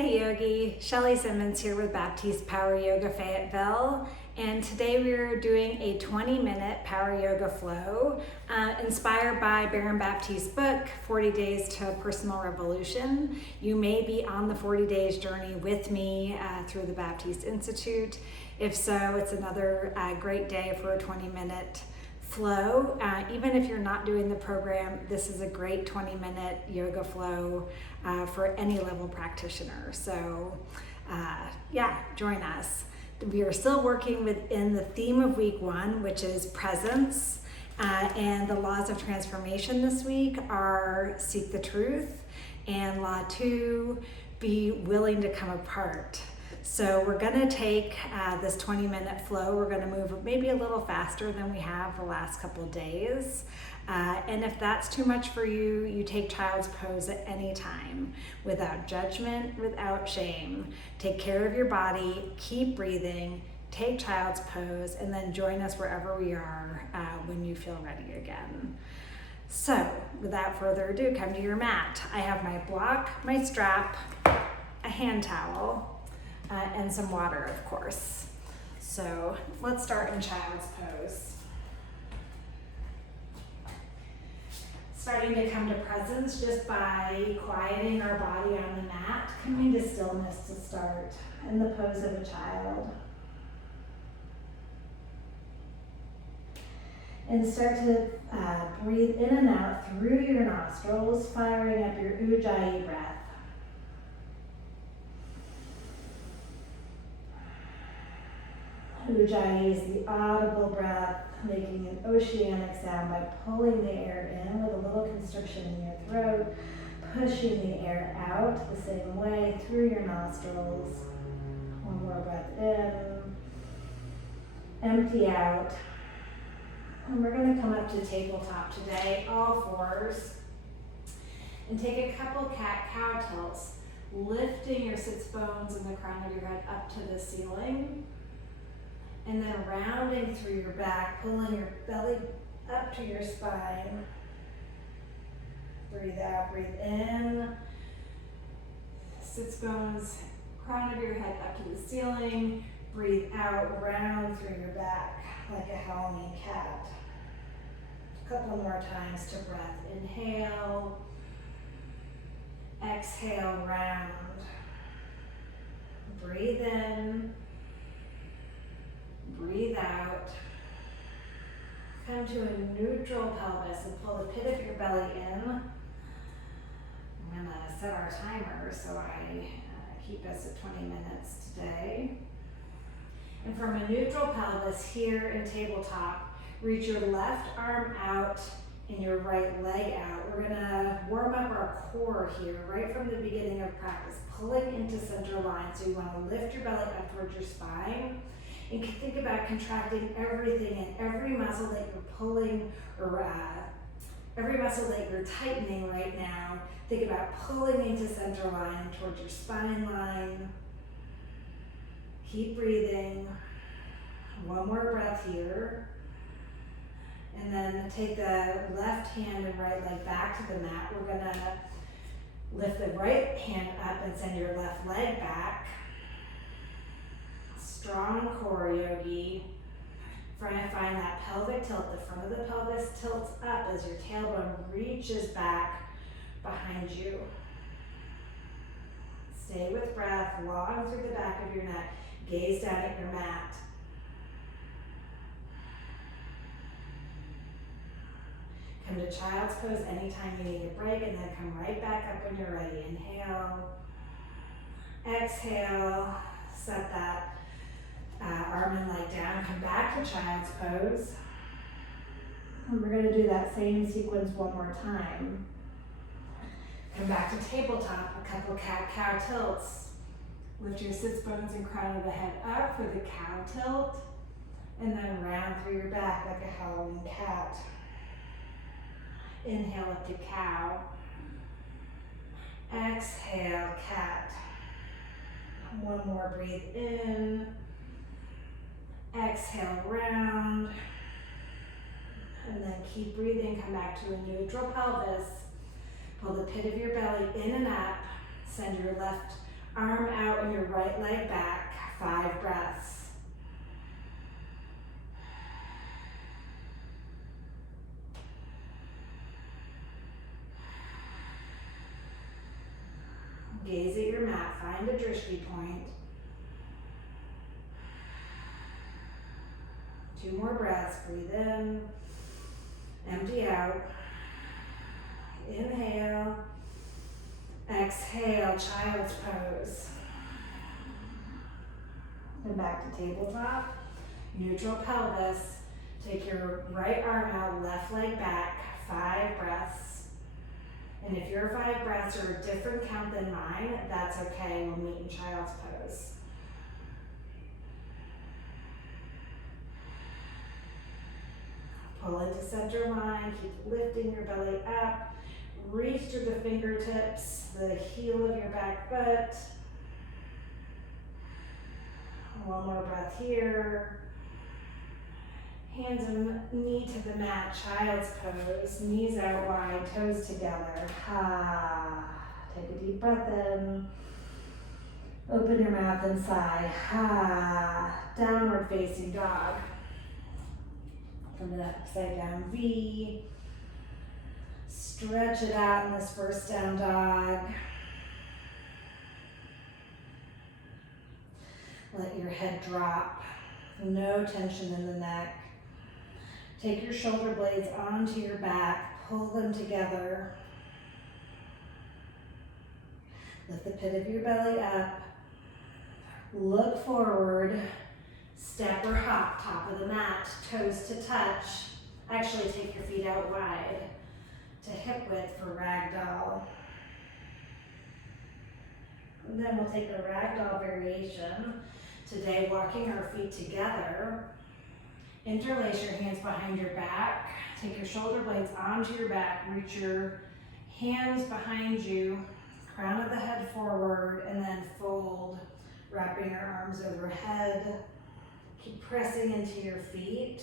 Hi Yogi, Shelly Simmons here with Baptiste Power Yoga Fayetteville, and today we're doing a 20-minute power yoga flow inspired by Baron Baptiste's book, 40 Days to Personal Revolution. You may be on the 40 days journey with me through the Baptiste Institute. If so, it's another great day for a 20-minute flow. Even if you're not doing the program, this is a great 20-minute yoga flow for any level practitioner. So join us. We are still working within the theme of week 1, which is presence. And the laws of transformation this week are seek the truth, and law 2, be willing to come apart. So we're going to take this 20-minute flow. We're going to move maybe a little faster than we have the last couple of days. And if that's too much for you, you take child's pose at any time, without judgment, without shame. Take care of your body, keep breathing, take child's pose, and then join us wherever we are when you feel ready again. So without further ado, come to your mat. I have my block, my strap, a hand towel, and some water, of course. So let's start in child's pose. Starting to come to presence just by quieting our body on the mat, coming to stillness to start in the pose of a child. And start to breathe in and out through your nostrils, firing up your Ujjayi breath. Ujjayi is the audible breath, making an oceanic sound by pulling the air in with a little constriction in your throat, pushing the air out the same way through your nostrils. One more breath in, empty out. And we're going to come up to tabletop today, all fours, and take a couple cat-cow tilts, lifting your sits bones and the crown of your head up to the ceiling. And then rounding through your back, pulling your belly up to your spine. Breathe out, breathe in. Sits bones, crown of your head up to the ceiling. Breathe out, round through your back like a howling cat. A couple more times to breath. Inhale. Exhale, round. Breathe in. Breathe out. Come to a neutral pelvis and pull the pit of your belly in. I'm going to set our timer so I keep us at 20 minutes today. And from a neutral pelvis here in tabletop, reach your left arm out and your right leg out. We're going to warm up our core here right from the beginning of practice, pulling into center line. So you want to lift your belly up towards your spine. And think about contracting everything and every muscle that you're pulling or every muscle that you're tightening right now. Think about pulling into center line towards your spine line. Keep breathing. One more breath here. And then take the left hand and right leg back to the mat. We're going to lift the right hand up and send your left leg back. Strong core, yogi. Try to find that pelvic tilt. The front of the pelvis tilts up as your tailbone reaches back behind you. Stay with breath, long through the back of your neck. Gaze down at your mat. Come to child's pose anytime you need a break, and then come right back up when you're ready. Inhale. Exhale. Set that arm and leg down, come back to child's pose. And we're going to do that same sequence one more time. Come back to tabletop, a couple cat-cow tilts. Lift your sits bones and crown of the head up for the cow tilt. And then round through your back like a howling cat. Inhale up to cow. Exhale, cat. One more, breathe in. Exhale, round. And then keep breathing, come back to a neutral pelvis. Pull the pit of your belly in and up. Send your left Arm out on your right leg back, 5 breaths. Gaze at your mat, find a drishti point. 2 more breaths, breathe in, empty out. Inhale, exhale, child's pose. Then back to tabletop, neutral pelvis. Take your right arm out, left leg back, 5 breaths. And if your 5 breaths are a different count than mine, that's okay, we'll meet in child's pose. Pull into center line, keep lifting your belly up. Reach through the fingertips, the heel of your back foot. One more breath here. Hands and knee to the mat, child's pose. Knees out wide, toes together. Ha. Take a deep breath in. Open your mouth and sigh. Ha. Downward facing dog. Come to that upside down V. Stretch it out in this first down dog. Let your head drop. No tension in the neck. Take your shoulder blades onto your back. Pull them together. Lift the pit of your belly up. Look forward. Step or hop, top of the mat, toes to touch. Actually, take your feet out wide to hip width for ragdoll. And then we'll take a ragdoll variation. Today, walking our feet together. Interlace your hands behind your back. Take your shoulder blades onto your back. Reach your hands behind you. Crown of the head forward, and then fold, wrapping your arms overhead. Keep pressing into your feet.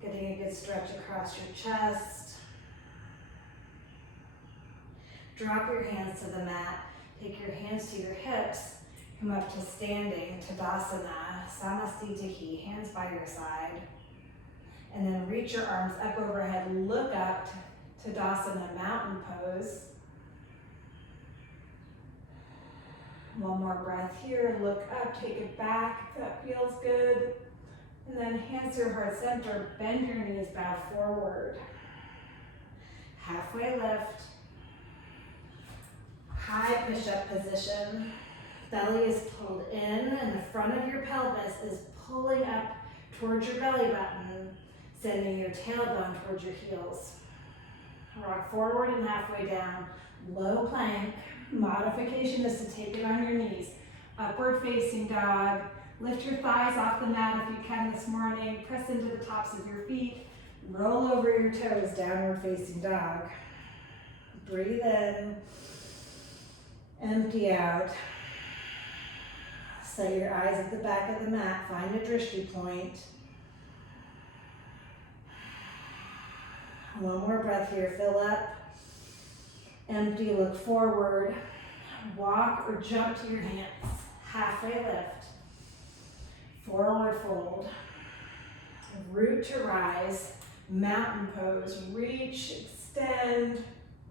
Getting a good stretch across your chest. Drop your hands to the mat. Take your hands to your hips. Come up to standing, Tadasana, Samastitihi, hands by your side. And then reach your arms up overhead, look up, Tadasana, mountain pose. One more breath here, look up, take it back if that feels good. And then hands to your heart center, bend your knees, bow forward. Halfway lift. High push-up position. Belly is pulled in and the front of your pelvis is pulling up towards your belly button, sending your tailbone towards your heels. Rock forward and halfway down. Low plank. Modification is to take it on your knees. Upward facing dog. Lift your thighs off the mat if you can this morning. Press into the tops of your feet. Roll over your toes, downward facing dog. Breathe in. Empty out. Set your eyes at the back of the mat. Find a drishti point. One more breath here. Fill up. Empty, look forward. Walk or jump to your hands. Halfway lift. Forward fold. Root to rise. Mountain pose. Reach, extend.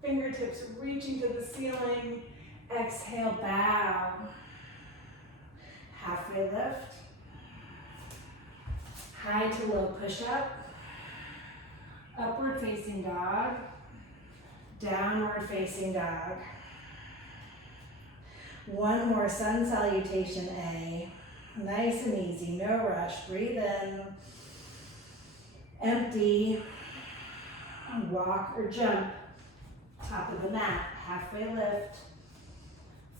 Fingertips reaching to the ceiling. Exhale, bow. Halfway lift. High to low push-up. Upward facing dog. Downward facing dog. One more sun salutation A. Nice and easy, no rush. Breathe in. Empty. Walk or jump. Top of the mat. Halfway lift.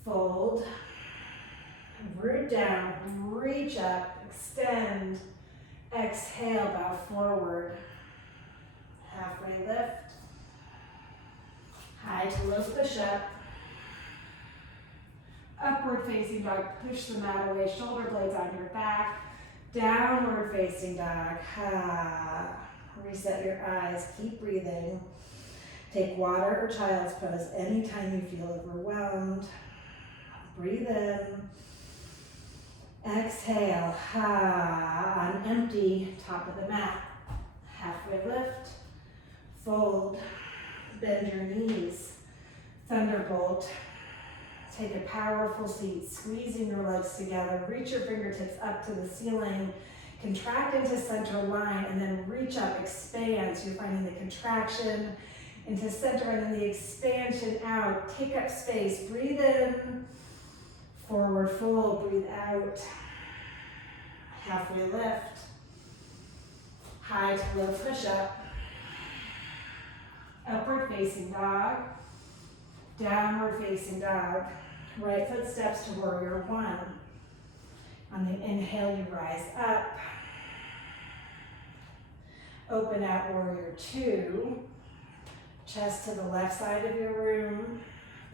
Fold. Root down. Reach up. Extend. Exhale. Bow forward. Halfway lift. High to low push up. Upward facing dog, push the mat away, shoulder blades on your back. Downward facing dog. Ha. Reset your eyes, keep breathing. Take water or child's pose anytime you feel overwhelmed. Breathe in. Exhale, on empty, top of the mat. Halfway lift, fold, bend your knees, thunderbolt. Take a powerful seat, squeezing your legs together, reach your fingertips up to the ceiling, contract into center line, and then reach up, expand. So you're finding the contraction into center and then the expansion out. Take up space, breathe in, forward fold, breathe out. Halfway lift, high to low push up, upward facing dog, downward facing dog, right foot steps to warrior one. On the inhale, you rise up, open out warrior two, chest to the left side of your room,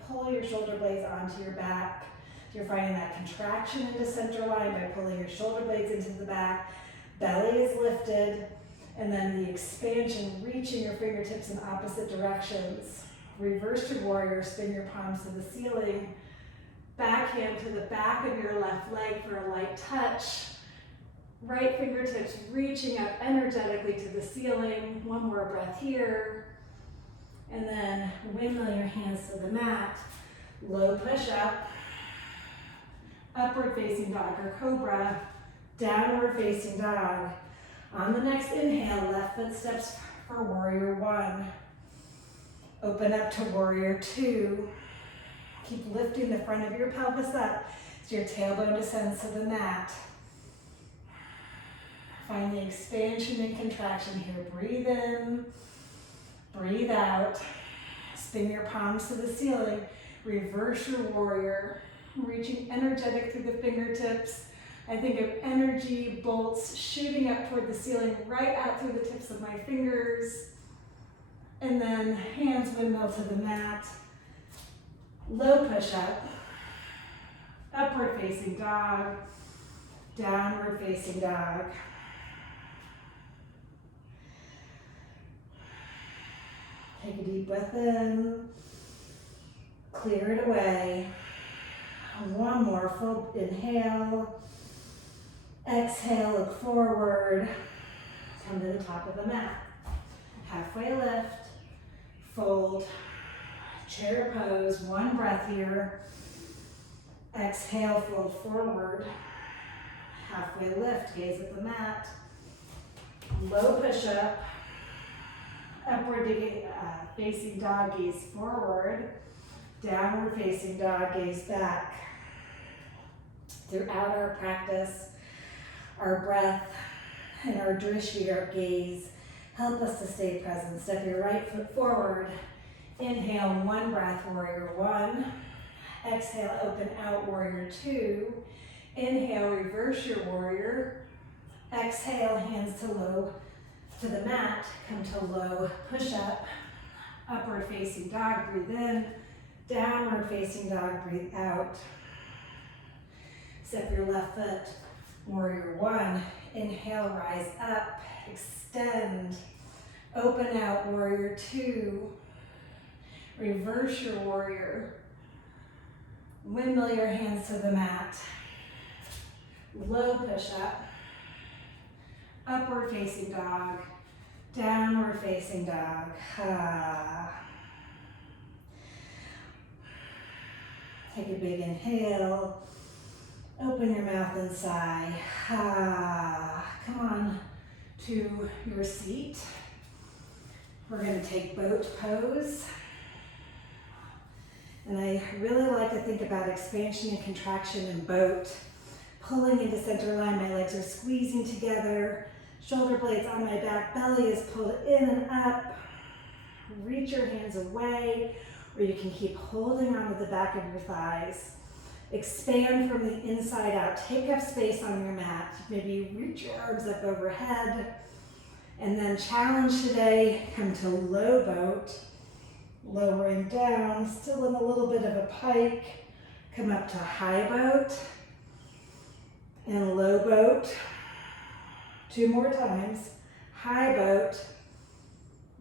pull your shoulder blades onto your back. You're finding that contraction into center line by pulling your shoulder blades into the back. Belly is lifted, and then the expansion, reaching your fingertips in opposite directions. Reverse to warrior, spin your palms to the ceiling. Backhand to the back of your left leg for a light touch. Right fingertips reaching up energetically to the ceiling. One more breath here. And then windmill your hands to the mat. Low push up. Upward facing dog or cobra, downward facing dog. On the next inhale, left foot steps for warrior one. Open up to warrior two. Keep lifting the front of your pelvis up so your tailbone descends to the mat. Find the expansion and contraction here. Breathe in, breathe out. Spin your palms to the ceiling. Reverse your warrior. Reaching energetic through the fingertips. I think of energy bolts shooting up toward the ceiling, right out through the tips of my fingers. And then hands windmill to the mat. Low push up. Upward facing dog. Downward facing dog. Take a deep breath in. Clear it away. One more full inhale. Exhale, look forward. Come to the top of the mat. Halfway lift. Fold. Chair pose. One breath here. Exhale, fold forward. Halfway lift. Gaze at the mat. Low push up. Upward facing dog, gaze forward. Downward facing dog, gaze back. Throughout our practice, our breath and our drishti, our gaze, help us to stay present. Step your right foot forward. Inhale, one breath, warrior one. Exhale, open out, warrior two. Inhale, reverse your warrior. Exhale, hands to low to the mat. Come to low, push up. Upward facing dog, breathe in. Downward facing dog, breathe out. Step your left foot, warrior one. Inhale, rise up, extend. Open out, warrior two. Reverse your warrior. Windmill your hands to the mat. Low push up. Upward facing dog. Downward facing dog. Take a big inhale. Open your mouth and sigh. Come on to your seat. We're going to take boat pose. And I really like to think about expansion and contraction in boat. Pulling into center line, my legs are squeezing together. Shoulder blades on my back, belly is pulled in and up. Reach your hands away, or you can keep holding onto the back of your thighs. Expand from the inside out. Take up space on your mat. Maybe reach your arms up overhead. And then challenge today, come to low boat. Lowering down, still in a little bit of a pike. Come up to high boat and low boat. Two more times. High boat,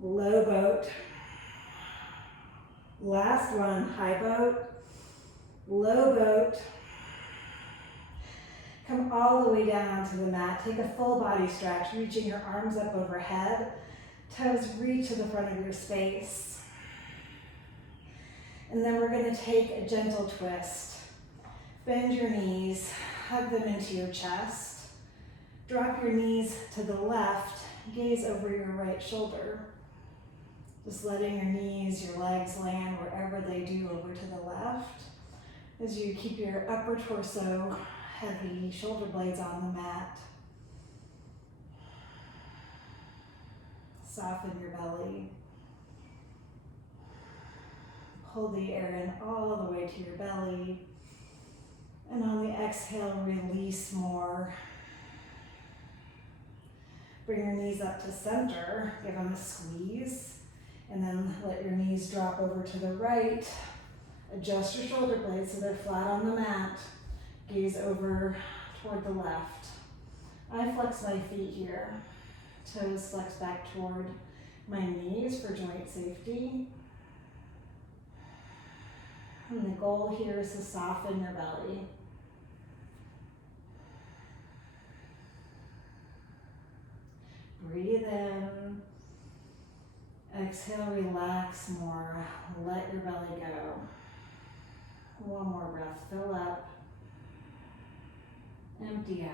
low boat. Last one, high boat, Low boat. Come all the way down onto the mat. Take a full body stretch, reaching your arms up overhead. Toes reach to the front of your space. And then we're going to take a gentle twist. Bend your knees, hug them into your chest. Drop your knees to the left, gaze over your right shoulder. Just letting your knees, your legs land wherever they do over to the left. As you keep your upper torso heavy, shoulder blades on the mat. Soften your belly. Pull the air in all the way to your belly. And on the exhale, release more. Bring your knees up to center, give them a squeeze, and then let your knees drop over to the right. Adjust your shoulder blades so they're flat on the mat. Gaze over toward the left. I flex my feet here. Toes flex back toward my knees for joint safety. And the goal here is to soften your belly. Breathe in. Exhale, relax more. Let your belly go. One more breath. Fill up. Empty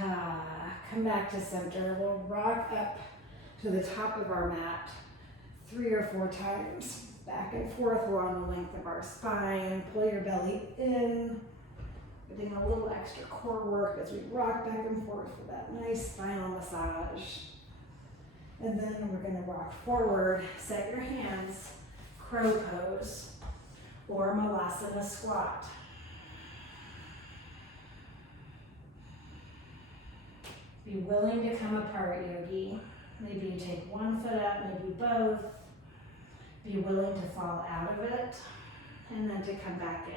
out. Come back to center. We'll rock up to the top of our mat 3 or 4 times. Back and forth along the length of our spine. Pull your belly in. Getting a little extra core work as we rock back and forth for that nice spinal massage. And then we're going to rock forward. Set your hands, crow pose, or malasana squat. Be willing to come apart, yogi. Maybe you take one foot up, maybe both. Be willing to fall out of it, and then to come back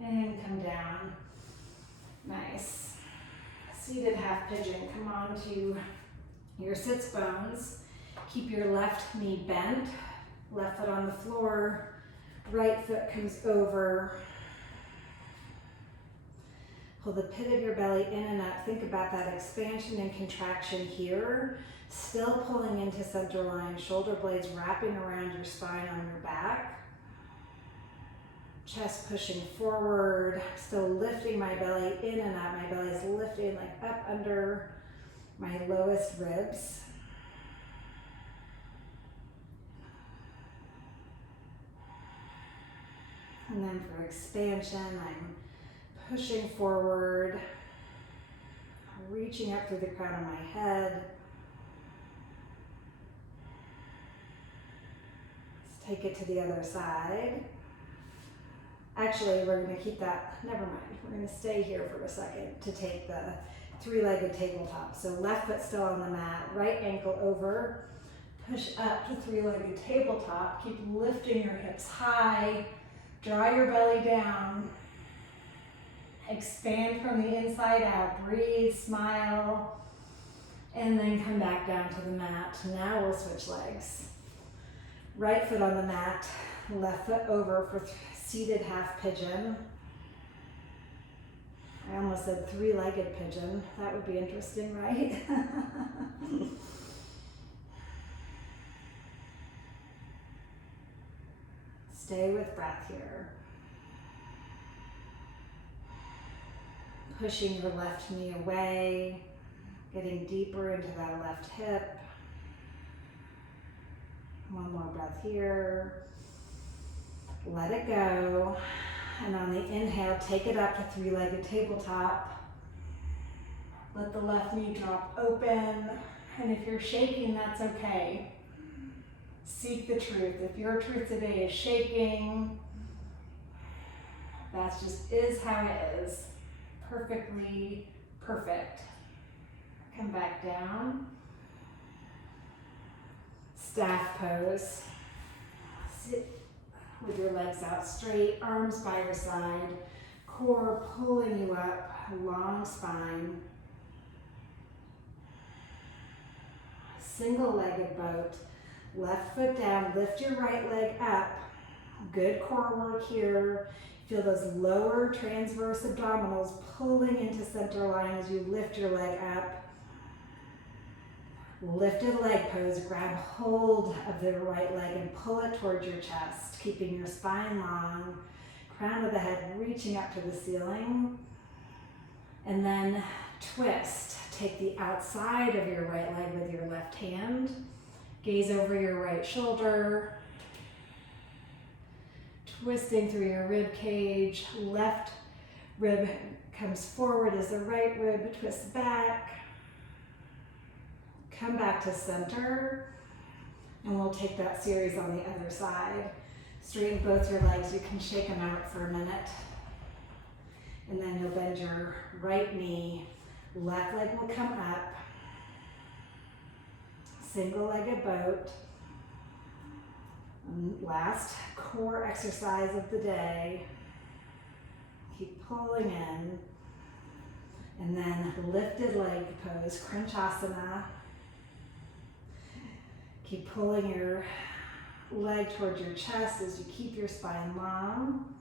in. And come down. Nice. Seated half pigeon. Come on to your sits bones. Keep your left knee bent, left foot on the floor, right foot comes over. Pull the pit of your belly in and up. Think about that expansion and contraction here. Still pulling into center line, shoulder blades wrapping around your spine on your back. Chest pushing forward, still lifting my belly in and up. My belly is lifting like up under my lowest ribs. And then for expansion, I'm pushing forward, reaching up through the crown of my head. Let's take it to the other side. Actually, we're going to keep that, never mind. We're going to stay here for a second to take the 3-legged tabletop. So left foot still on the mat, right ankle over, push up to 3-legged tabletop. Keep lifting your hips high, draw your belly down, expand from the inside out, breathe, smile, and then come back down to the mat. Now we'll switch legs. Right foot on the mat, left foot over for seated half pigeon. I almost said 3-legged pigeon. That would be interesting, right? Stay with breath here. Pushing your left knee away, getting deeper into that left hip. One more breath here. Let it go. And on the inhale, take it up to 3-legged tabletop. Let the left knee drop open. And if you're shaking, that's okay. Seek the truth. If your truth today is shaking, that just is how it is. Perfectly perfect. Come back down. Staff pose. Sit with your legs out straight, arms by your side, core pulling you up, long spine. Single-legged boat. Left foot down, lift your right leg up. Good core work here. Feel those lower transverse abdominals pulling into center line as you lift your leg up. Lifted leg pose, grab hold of the right leg and pull it towards your chest, keeping your spine long, crown of the head reaching up to the ceiling. And then twist. Take the outside of your right leg with your left hand. Gaze over your right shoulder. Twisting through your rib cage. Left rib comes forward as the right rib twists back. Come back to center. And we'll take that series on the other side. Straighten both your legs. You can shake them out for a minute. And then you'll bend your right knee. Left leg will come up. Single-legged boat. And last core exercise of the day. Keep pulling in. And then lifted leg pose, Crunchasana. Keep pulling your leg towards your chest as you keep your spine long.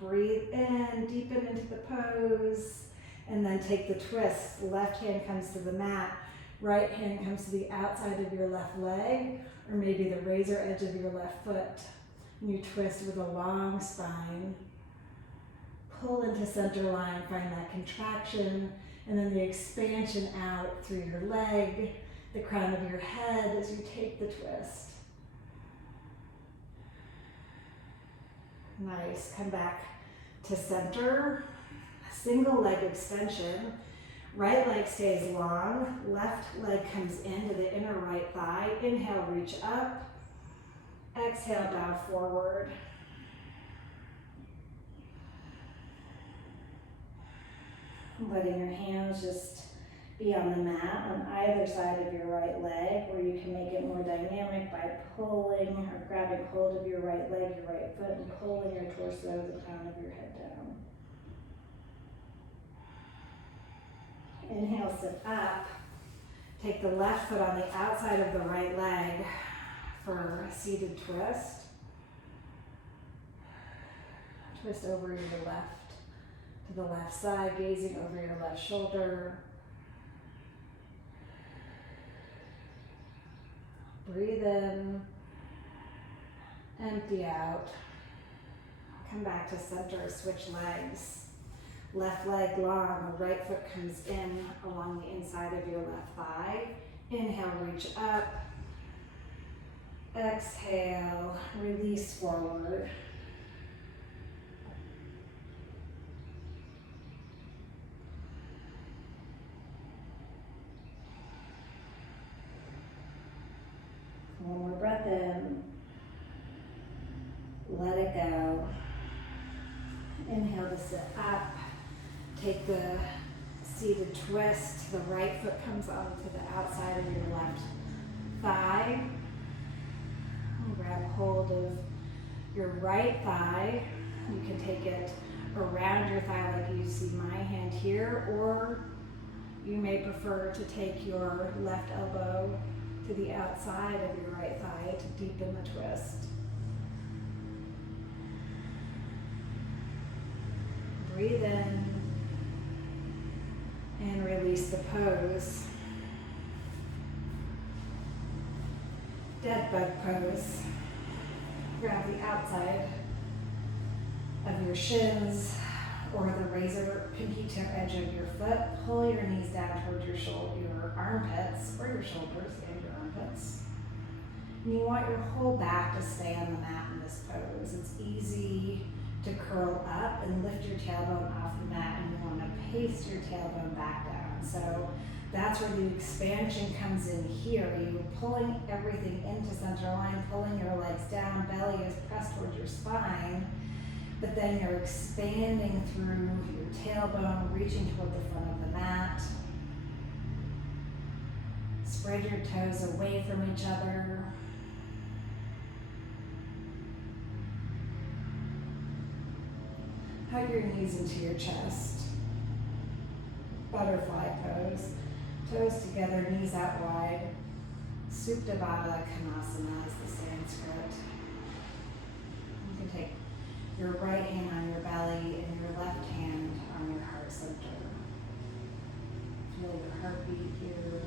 Breathe in, deepen into the pose, and then take the twist. Left hand comes to the mat, right hand comes to the outside of your left leg, or maybe the razor edge of your left foot. And you twist with a long spine. Pull into center line, find that contraction, and then the expansion out through your leg, the crown of your head as you take the twist. Nice, come back to center, single leg extension, right leg stays long, left leg comes into the inner right thigh, inhale, reach up, exhale, bow forward. Letting your hands just be on the mat on either side of your right leg, where you can make it more dynamic by pulling or grabbing hold of your right leg, your right foot, and pulling your torso, the crown of your head down. Inhale, sit up. Take the left foot on the outside of the right leg for a seated twist. Twist over your left to the left side, gazing over your left shoulder. Breathe in, empty out. Come back to center, switch legs. Left leg long, the right foot comes in along the inside of your left thigh. Inhale, reach up. Exhale, release forward. One more breath in. Let it go. Inhale to sit up. Take the seated twist. The right foot comes onto the outside of your left thigh. And grab hold of your right thigh. You can take it around your thigh like you see my hand here, or you may prefer to take your left elbow to the outside of your right thigh to deepen the twist. Breathe in and release the pose. Dead bug pose. Grab the outside of your shins or the razor pinky toe edge of your foot. Pull your knees down towards your your armpits, or your shoulders and your armpits. And you want your whole back to stay on the mat in this pose. It's easy to curl up and lift your tailbone off the mat, and you want to paste your tailbone back down. So that's where the expansion comes in here. You're pulling everything into center line, pulling your legs down, belly is pressed towards your spine, but then you're expanding through your tailbone, reaching toward the front of the mat. Spread your toes away from each other. Hug your knees into your chest. Butterfly pose. Toes together, knees out wide. Supta Baddha Konasana is the Sanskrit. You can take your right hand on your belly and your left hand on your heart center. Feel your heartbeat here.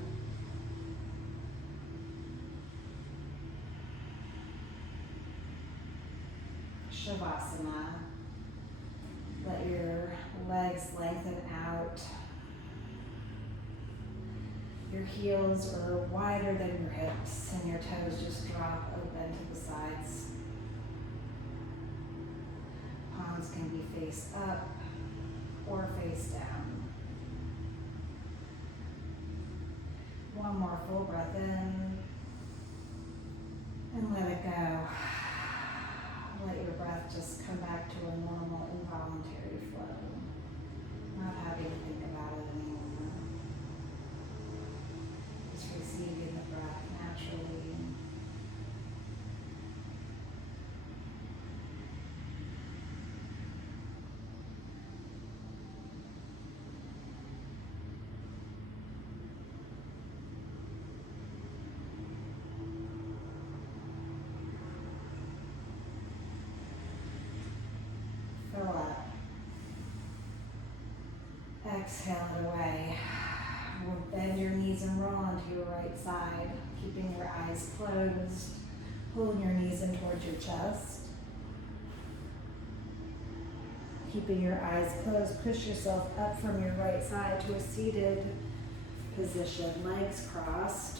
Shavasana. Let your legs lengthen out. Your heels are wider than your hips and your toes just drop open to the sides. Palms can be face up or face down. One more full breath in and let it go. Let your breath just come back to a normal, involuntary flow. Not having to think about it anymore. Just receiving the breath naturally. Fill up. Exhale it away. Bend your knees and roll onto your right side, keeping your eyes closed, pulling your knees in towards your chest. Keeping your eyes closed, push yourself up from your right side to a seated position, legs crossed,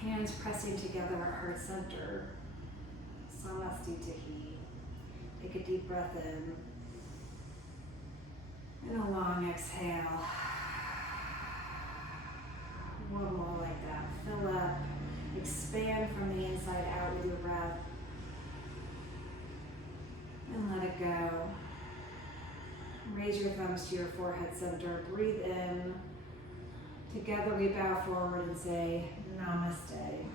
hands pressing together at heart center. Samastitihi. Take a deep breath in and a long exhale. One more like that. Fill up, expand from the inside out with your breath, and let it go. Raise your thumbs to your forehead center. Breathe in. Together we bow forward and say Namaste.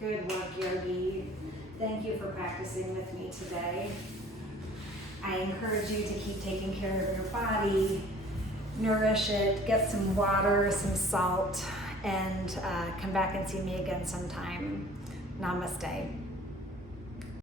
Good work, yogi. Thank you for practicing with me today. I encourage you to keep taking care of your body, nourish it, get some water, some salt, and come back and see me again sometime. Namaste.